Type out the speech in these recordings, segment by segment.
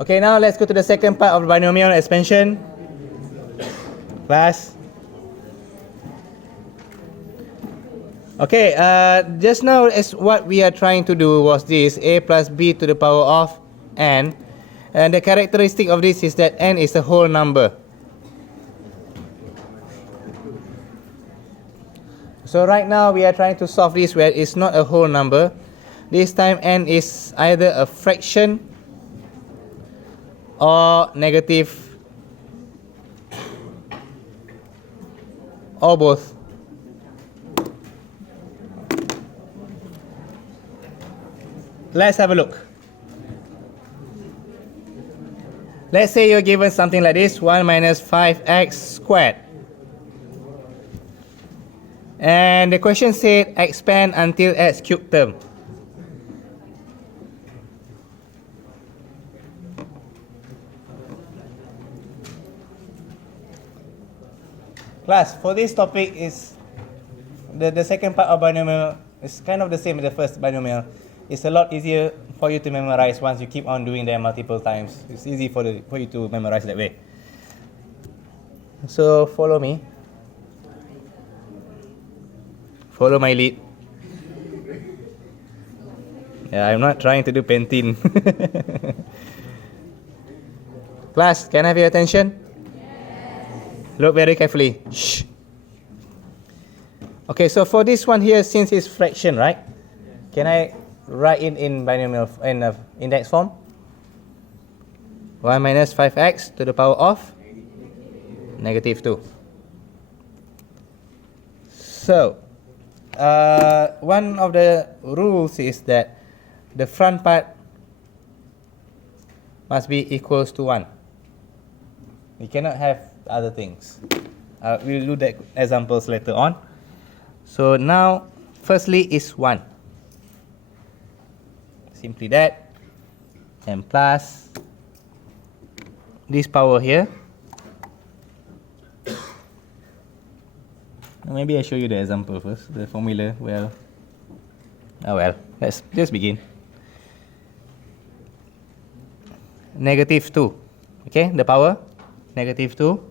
Okay, now let's go to the second part of binomial expansion. Class. Okay, just now as what we are trying to do was this, a plus b to the power of n. And the characteristic of this is that n is a whole number. So right now we are trying to solve this where it's not a whole number. This time n is either a fraction or negative or both. Let's have a look. Let's say you're given something like this, 1 minus 5x squared. And the question said expand until x cubed term. Class, for this topic is the second part of binomial is kind of the same as the first binomial. It's a lot easier for you to memorize once you keep on doing them multiple times. It's easy for you to memorize that way. So follow me. Follow my lead. Yeah, I'm not trying to do Pantene. Class, can I have your attention? Yes. Look very carefully. Shh. Okay, so for this one here, since it's fraction, right? Can I write it in binomial in index form? 1 minus 5x to the power of negative 2. So, one of the rules is that the front part must be equals to 1. We cannot have other things. We'll do that examples later on. So now, firstly is 1. Simply that. And plus this power here. Maybe I show you the example first, the formula. Well, let's just begin. Negative 2. Okay, the power. Negative 2.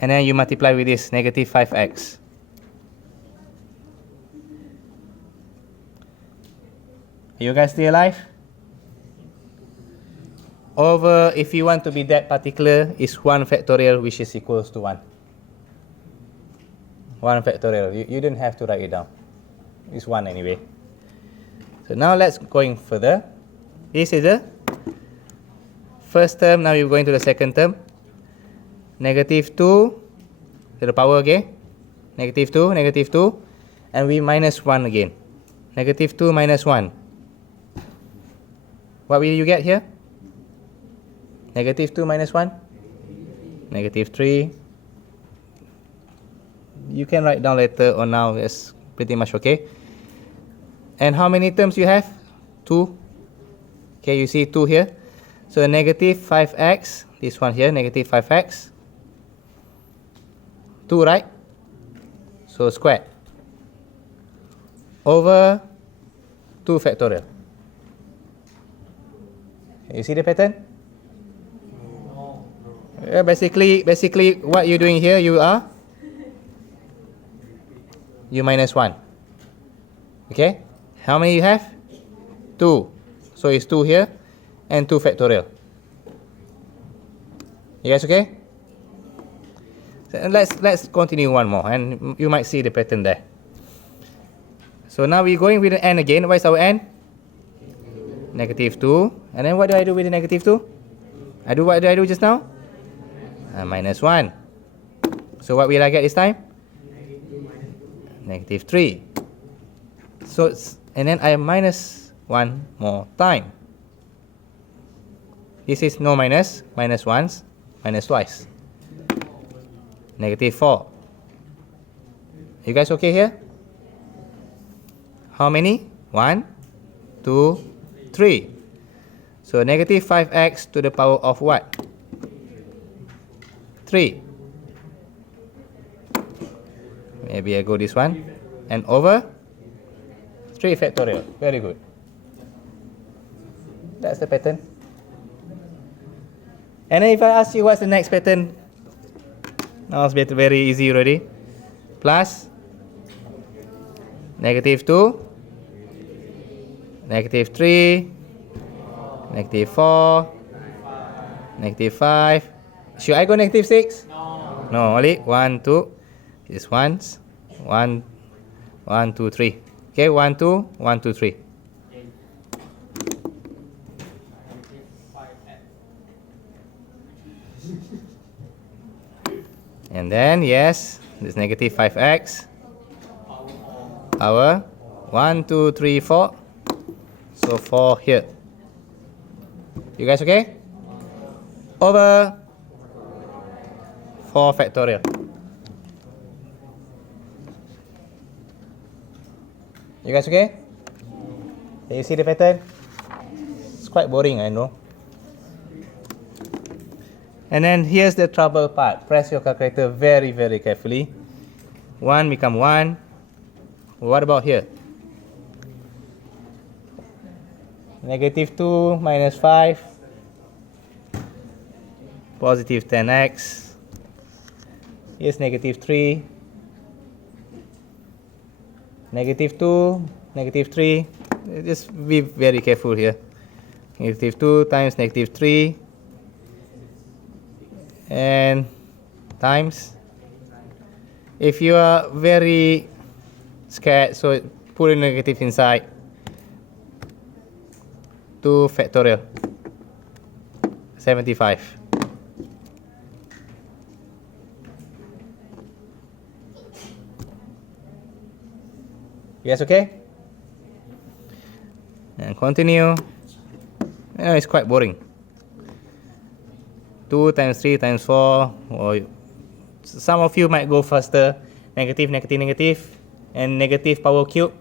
And then you multiply with this, negative 5x. Are you guys still alive? Over, if you want to be that particular, is 1 factorial, which is equals to 1. 1 factorial. You don't have to write it down. It's 1 anyway. So now let's going further. This is the first term. Now we're going to the second term. Negative 2 to the power again. Negative 2, negative 2. And we minus 1 again. Negative 2 minus 1. What will you get here? Negative 2 minus 1? Negative 3. You can write down later or now. It's pretty much okay. And how many terms you have? 2. Okay, you see 2 here. So negative 5x. This one here, negative 5x. 2, right? So squared. Over 2 factorial. You see the pattern? Basically, what you're doing here, you minus 1. Okay? How many you have? 2. So it's 2 here and 2 factorial. You guys okay? So let's continue one more, and you might see the pattern there. So now we're going with the n again. What is our n? Negative 2. And then what do I do with the negative 2? What do I do just now? Minus 1. So what will I get this time? Negative 3. So and then I minus 1 more time. This is no minus. Minus once. Minus twice. Negative 4. You guys okay here? How many? 1, 2, 3. So negative 5x to the power of what? 3. Maybe I go this one. And over 3 factorial. Very good. That's the pattern. And then if I ask you what's the next pattern, now it's very easy already. Plus -2, -3, -4, -5. Should I go -6? No. No, only 1, 2. This one's 1, 1, 2, 3. Okay, 1, 2, 1, 2, 3. And then, yes, this -5x power 1, 2, 3, 4. So 4 here. You guys okay? Over 4 factorial. You guys okay? Can you see the pattern? It's quite boring, I know. And then here's the trouble part. Press your calculator very, very carefully. 1 become 1. What about here? -2 minus 5. Positive 10x. Here's -3. -2, -3. Just be very careful here. -2 times -3. And times. If you are very scared, so put a negative inside. 2 factorial. 75. Yes, okay? And continue. It's quite boring. 2 times 3 times 4, or some of you might go faster. Negative, negative, negative, and negative power cube.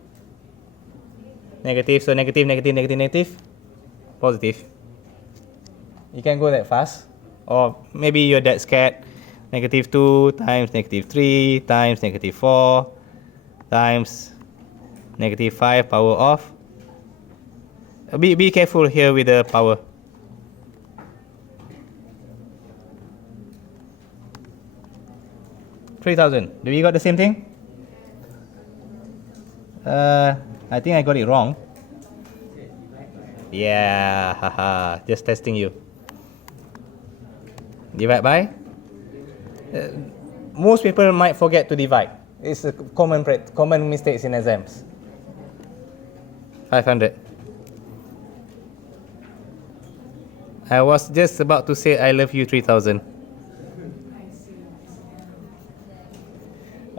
Negative, so negative, negative, negative, negative. Positive. You can go that fast. Or maybe you're that scared. -2 times -3 times -4 times -5 power of. Be careful here with the power. $3,000. Do we got the same thing? I think I got it wrong. Yeah, haha, just testing you. Divide by? Most people might forget to divide. It's a common mistakes in exams. 500. I was just about to say I love you 3,000.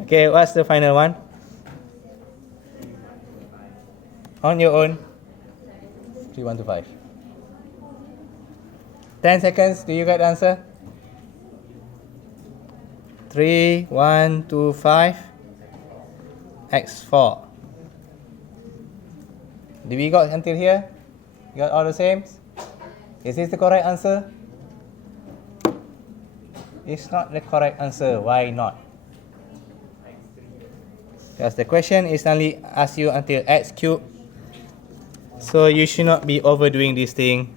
Okay, what's the final one? On your own. 3125. 10 seconds. Do you get the answer? 3125 x4. Did we got until here? You got all the same? Is this the correct answer? It's not the correct answer. Why not? Because the question is only ask you until x cubed. So you should not be overdoing this thing.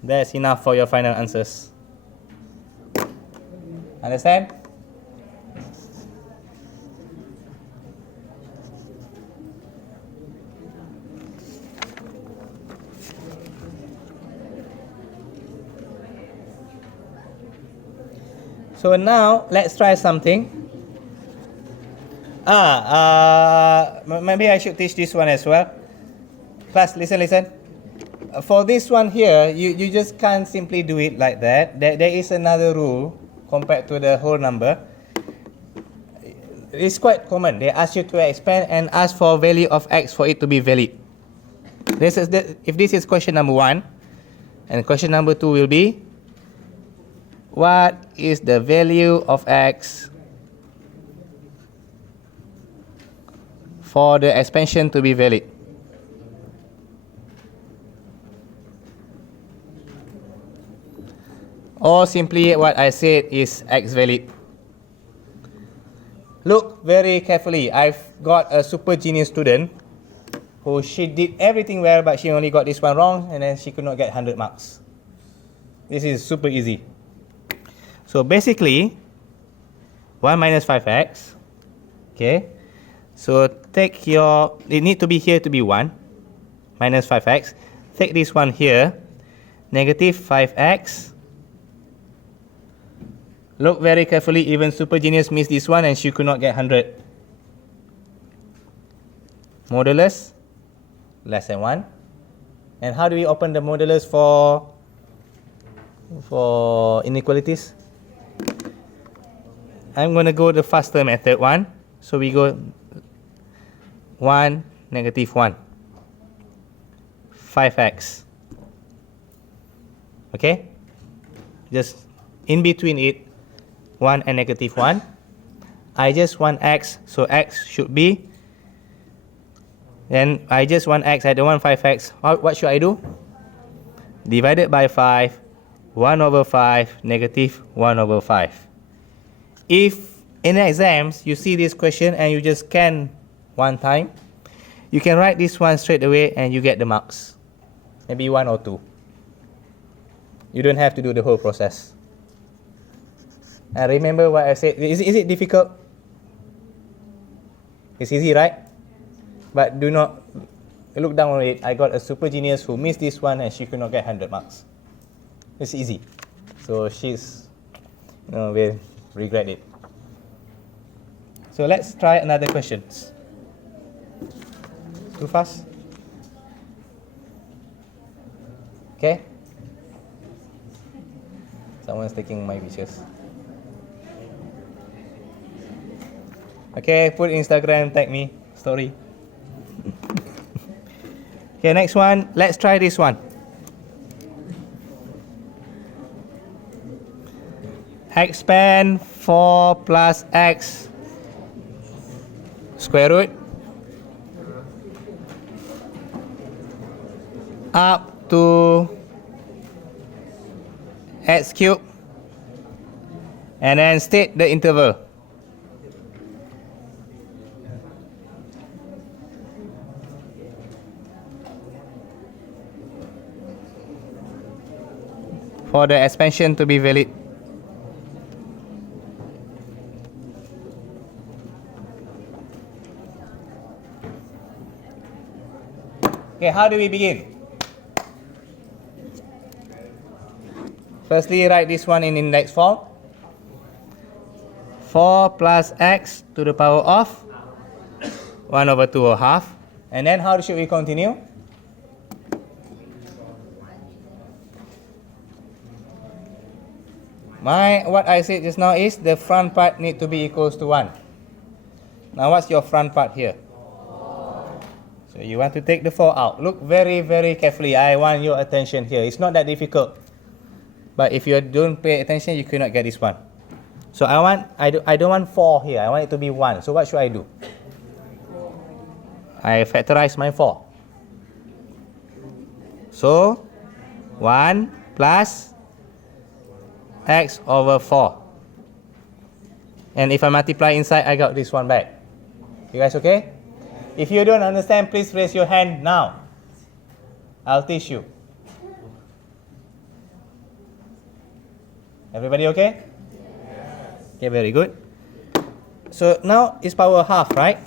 That's enough for your final answers. Understand? So now let's try something. Maybe I should teach this one as well. Class, listen. For this one here, you just can't simply do it like that. There is another rule compared to the whole number. It's quite common. They ask you to expand and ask for value of x for it to be valid. If this is question number 1, and question number 2 will be, what is the value of x for the expansion to be valid? Or simply what I said is x valid. Look very carefully. I've got a super genius student who she did everything well, but she only got this one wrong, and then she could not get 100 marks. This is super easy. So basically, 1 minus 5x, okay? So take your, it need to be here to be 1, minus 5x. Take this one here, negative 5x. Look very carefully, even Super Genius missed this one and she could not get 100. Modulus, less than 1. And how do we open the modulus for inequalities? I'm going to go the faster method one. So we go 1, negative 1. 5x. Okay? Just in between it, 1 and negative 1. I just want x, so x should be. Then I just want x, I don't want 5x. What should I do? Divided by 5, 1 over 5, negative 1 over 5. If in exams you see this question and you just scan one time, you can write this one straight away and you get the marks. Maybe 1 or 2. You don't have to do the whole process. And remember what I said. Is it difficult? It's easy, right? But do not look down on it. I got a super genius who missed this one and she could not get 100 marks. It's easy. So she's, will regret it. So let's try another question. Too fast? Okay? Someone's taking my pictures. Okay, put Instagram, tag me, story. Okay, next one. Let's try this one. Expand 4 plus x square root up to x cubed and then state the interval. For the expansion to be valid. Okay, how do we begin? Firstly, write this one in index form. 4 plus x to the power of 1 over 2 or half. And then how should we continue? What I said just now is the front part need to be equals to 1. Now what's your front part here? So you want to take the 4 out. Look very, very carefully. I want your attention here. It's not that difficult. But if you don't pay attention, you cannot get this one. So I don't want 4 here. I want it to be 1. So what should I do? I factorize my 4. So 1 plus x over 4. And if I multiply inside, I got this one back. You guys okay? If you don't understand, please raise your hand now. I'll teach you. Everybody okay? Yes. Okay, very good. So now it's power half, right?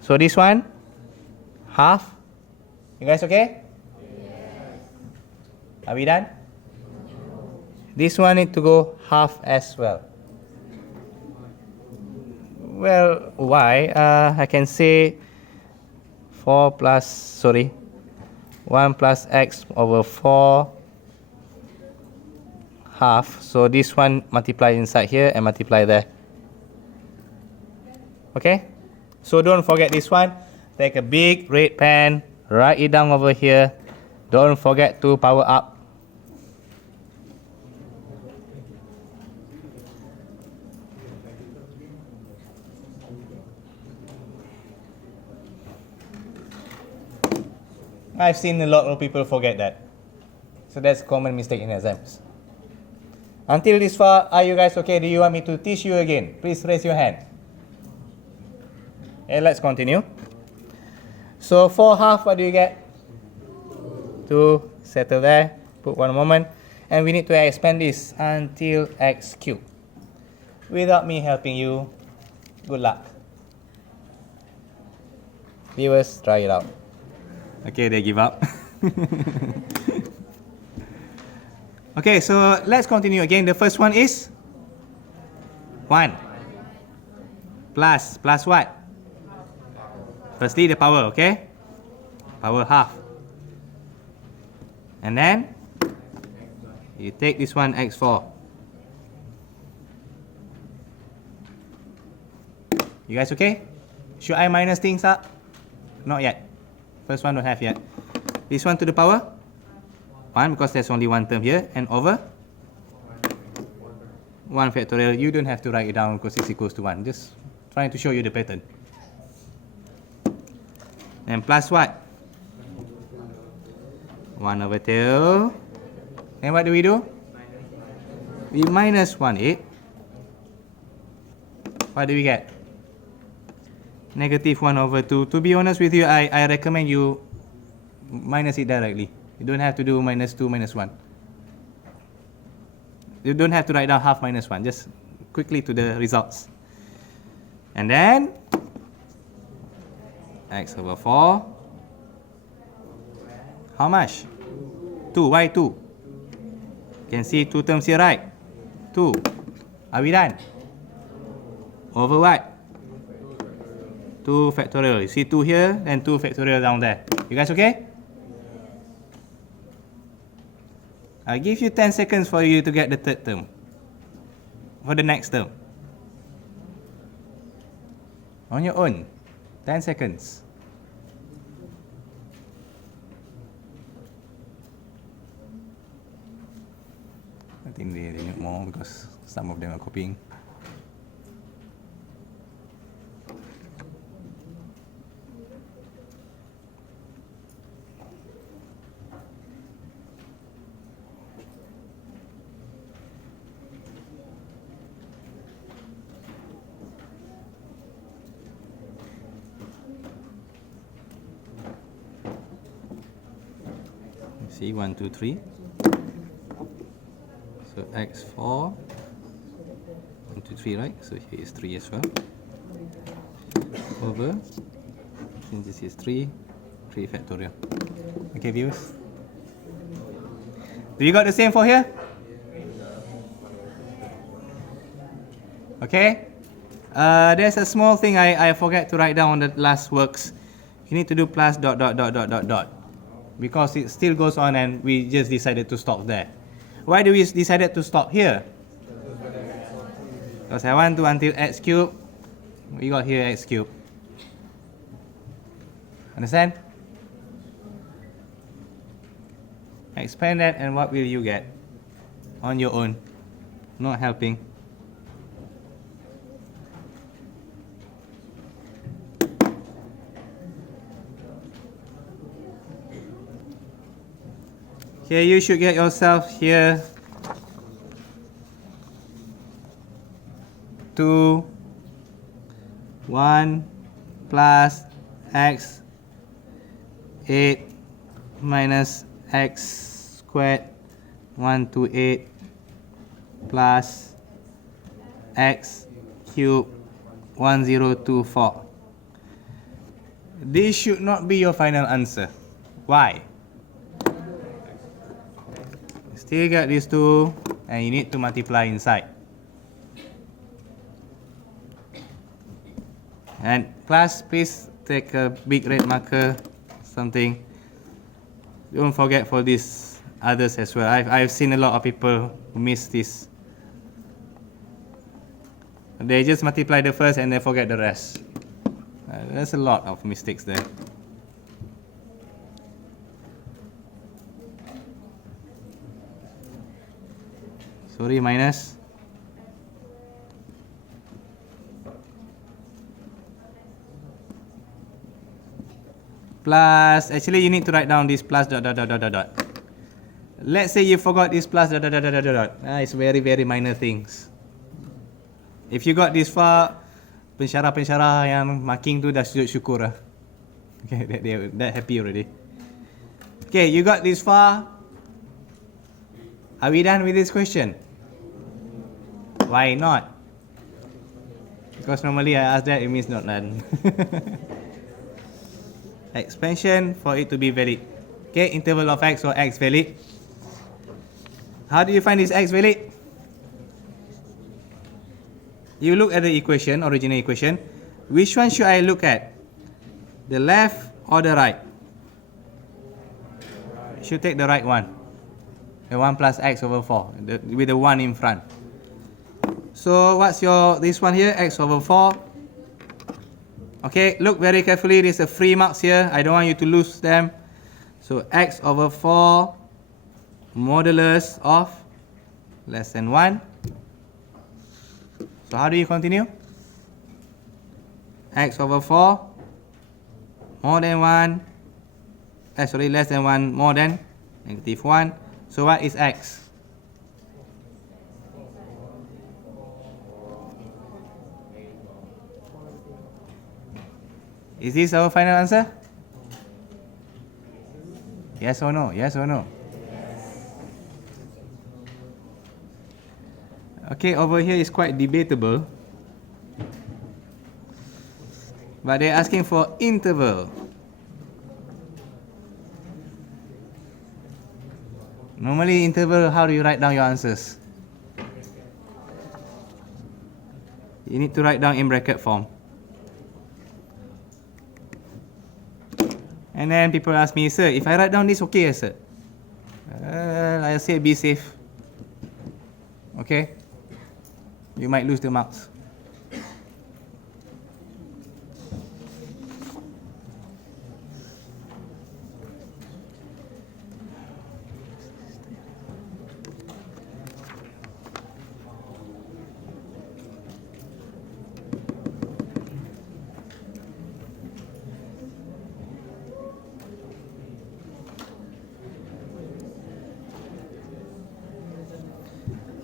So this one, half. You guys okay? Yes. Are we done? This one need to go half as well. Well, why? I can say 1 plus x over 4 half. So this one multiply inside here and multiply there. Okay? So don't forget this one. Take a big red pen, write it down over here. Don't forget to power up. I've seen a lot of people forget that. So that's a common mistake in exams. Until this far, are you guys okay? Do you want me to teach you again? Please raise your hand. Okay, let's continue. So 4 half, what do you get? 2, settle there, put 1 moment. And we need to expand this until x cubed. Without me helping you, good luck. Viewers, try it out. Okay, they give up. Okay, so let's continue again. The first one is 1 plus what? Firstly, the power, okay? Power half. And then you take this one, x4. You guys okay? Should I minus things up? Not yet. First one don't have yet. This one to the power 1, because there's only one term here, and over 1 factorial. You don't have to write it down because it's equals to 1. Just trying to show you the pattern. And plus what? 1 over 2. And what do? We minus 1/8. What do we get? Negative 1 over 2. To be honest with you, I recommend you minus it directly. You don't have to do minus 2 minus 1. You don't have to write down half minus 1. Just quickly to the results. And then x over 4. How much? 2. Why 2? You can see 2 terms here, right? 2. Are we done? Over what? 2 factorial. You see 2 here and 2 factorial down there. You guys okay? I'll give you 10 seconds for you to get the third term. For the next term. On your own. 10 seconds. I think they need more because some of them are copying. See, 1, 2, 3. So x4, 1, 2, 3, right? So here is 3 as well. Over, since this is 3 factorial. Okay, viewers? Do you got the same for here? Okay. There's a small thing I forgot to write down on the last works. You need to do plus dot dot dot dot dot dot. Because it still goes on and we just decided to stop there. Why do we decided to stop here? Because I want to until x cubed. We got here x cubed. Understand? Expand that and what will you get? On your own. Not helping. Okay, you should get yourself here 2, 1 plus x 8 minus x squared 1 to 8 plus x cubed 1024. This should not be your final answer. Why? Still got these two, and you need to multiply inside. And class, please take a big red marker, something. Don't forget for these others as well. I've seen a lot of people who miss this. They just multiply the first and they forget the rest. There's a lot of mistakes there. Sorry, minus. Plus, actually you need to write down this plus dot dot dot dot dot dot. Let's say you forgot this plus dot dot dot dot dot dot. It's very minor things. If you got this far, pensyarah yang marking tu dah sujud syukur lah. Okay, they're that happy already. Okay, you got this far. Are we done with this question? Why not? Because normally I ask that, it means not done. Expansion for it to be valid. Okay, interval of x or x valid. How do you find this x valid? You look at the equation, original equation. Which one should I look at? The left or the right? Should take the right one. The 1 plus x over 4, with the 1 in front. So what's this one here, x over 4. Okay, look very carefully, there's a free marks here. I don't want you to lose them. So x over 4 modulus of less than 1. So how do you continue? X over 4 more than 1. Less than 1 more than negative 1. So what is x? Is this our final answer? Yes or no? Yes or no? Okay, over here is quite debatable. But they're asking for interval. Normally interval, how do you write down your answers? You need to write down in bracket form. And then people ask me, sir, if I write down this, okay, sir? I'll say be safe. Okay? You might lose the marks.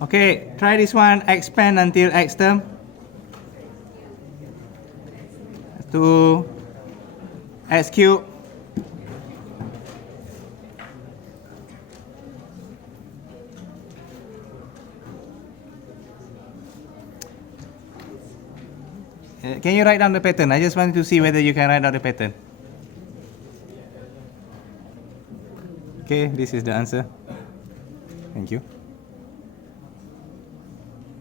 Okay, try this one, expand until x term to x cube. Can you write down the pattern? I just wanted to see whether you can write down the pattern. Okay, this is the answer. Thank you.